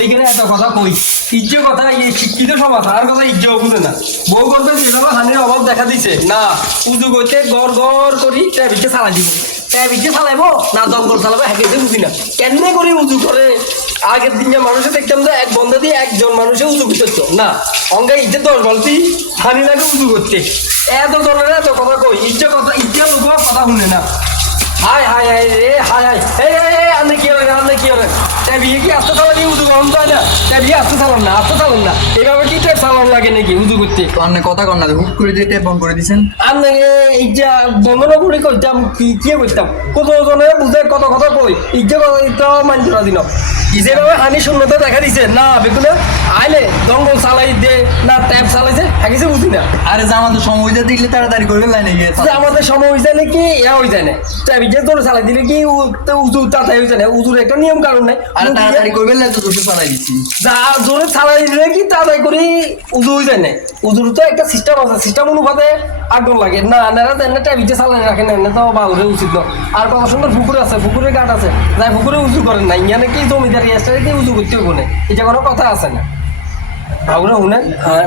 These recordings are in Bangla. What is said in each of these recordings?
লিখে এত কথা কই? ইজ্জ কথা, এই শিক্ষিত সমাজ, আর কথা ইজ্জ বুঝে না। বউ করবে হানির অভাব দেখা দিছে। না, উজু করতে গড় গড় করি ট্যাবিকে চালাই দিব। ট্যাবিকে না জঙ্গল চালাবো হ্যাকে বুঝি না। উজু করে? আগের দিনে দেখতাম যে এক বন্ধ দিয়ে একজন মানুষে উজু করতে না, অঙ্গে ইজ্জে দশ বালতি হানি লাগে উজু করতে। এত জনের এত কথা কই? ইজ্জে কথা, ইজ্জে লোক কথা শুনে না। হাই হাই হাই রে হাই হাই এই আপনি কি করেন আপনি কি করেন তাই বিয়ে কি আসতে চালানি না। তাই বিয়ে আসতে চালান না আসতে চালান না। এইভাবে কি টেপ চালান লাগে নাকি উদু করতে? আপনি কথা কর না হুট করে দিয়ে টেপ বন্ধ করে দিছেন। আপনি এই যে বন্ধন করে করতাম কি কি করতাম কত জনে বুঝে কত কথা কই ইজ্জা কথা দিতে মানতে রাজি না যেভাবে হানি শূন্যতা দেখা দিছে না বেগুনে আইলে জঙ্গল চালাই দে না ট্যাপ চালাইছে হাগিছে বুঝি না। আরে জামা তো সময় দিয়ে দিলে তাড়াতাড়ি করবেন লাইনে গিয়ে যে আমাদের সময় হয়ে যায় নাকি ইয়া হয়ে যায় না চাবি যে তোর চালাই দিলে কি উজু তাড়াতাড়ি হয়ে যায় না উজুর একটা নিয়ম কারণ নাই। আরে তাড়াতাড়ি করবেন না তো দুটো চালাই দিচ্ছি যা জোরে চালাই দিলে কি তাড়াতাড়ি করে উজু হয়ে যায় না উজুর তো একটা সিস্টেম আছে সিস্টেম অনুপাতে আগুন লাগে। না নেরা দেন না টাইবিতে চালাই রাখেন না তো বাউরে উচিত না। আর কত সুন্দর পুকুর আছে পুকুরের ঘাট আছে। যাই, পুকুরে উজু করেন না ইয়ানে কি জমিদারি আছে কি উজু করতে হবে এটা কোনো কথা আছে না। বাবুরা শুনেন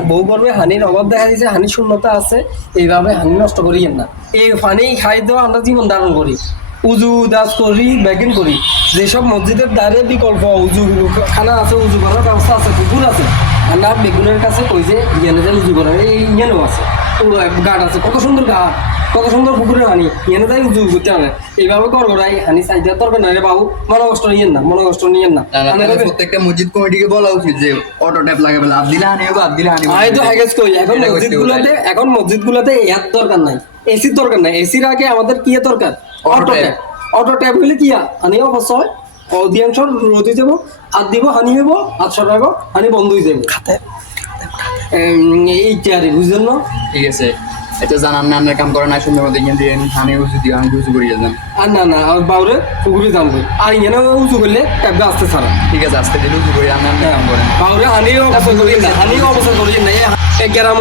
বউ করবে হানির অভাব দেখা দিয়েছে, হানির শূন্যতা আছে, এইভাবে হানি নষ্ট করিয়েন না। এই পানি খাই দেওয়া আমরা জীবন ধারণ করি। উজু, দাস করি ব্যাগিন করি। যেসব মসজিদের দ্বারে বিকল্প, উজু খানা আছে উজু করার ব্যবস্থা আছে, পুকুর আছে না বেগুনের কাছে কই যে ইয়ানে যে উজু করার এই ইয়ানেও আছে। পুরো এক ঘাট আছে কত সুন্দর ঘাট কত সুন্দর পুকুরের হানি ইয়ানে যাই উজু করতে হবে। এইভাবে কর করাই হানি চাইতে তরবে না রে বাবু মনে কষ্ট নিয়েন না মনে কষ্ট নিয়েন না। প্রত্যেকটা মসজিদ কমিটিকে বলা উচিত যে অটো ট্যাপ লাগাবে লাভ দিলে হানি হবে আপ দিলে হানি। আই তো হ্যাগেজ কই এখন এটা করতে মসজিদ গুলাতে এখন মসজিদ গুলাতে এর দরকার নাই এসির দরকার নাই এসির আগে আমাদের কি দরকার? অটো ট্যাপ অটো ট্যাপ হইলে কি হানি অবশ্যই অধিকাংশ রোদি যাব আর দিব হানি হইব আর সরাইব হানি বন্ধ হয়ে যাব। খাতে এইটা আর বুঝলেন না? ঠিক আছে। এটা জানান না কাম করে না সুন্দর মতো এখান দিয়ে হানি উঁচু দিয়ে আমি উঁচু করিয়ে যান আর না না আর বাউরে পুকুরে যান আর এখানে উঁচু করলে একদম আস্তে ছাড়া। ঠিক আছে আস্তে দিলে উঁচু করে কাম করেন বাউরে হানিও অবস্থা করিয়ে না হানিও অবস্থা করিয়ে না গ্রাম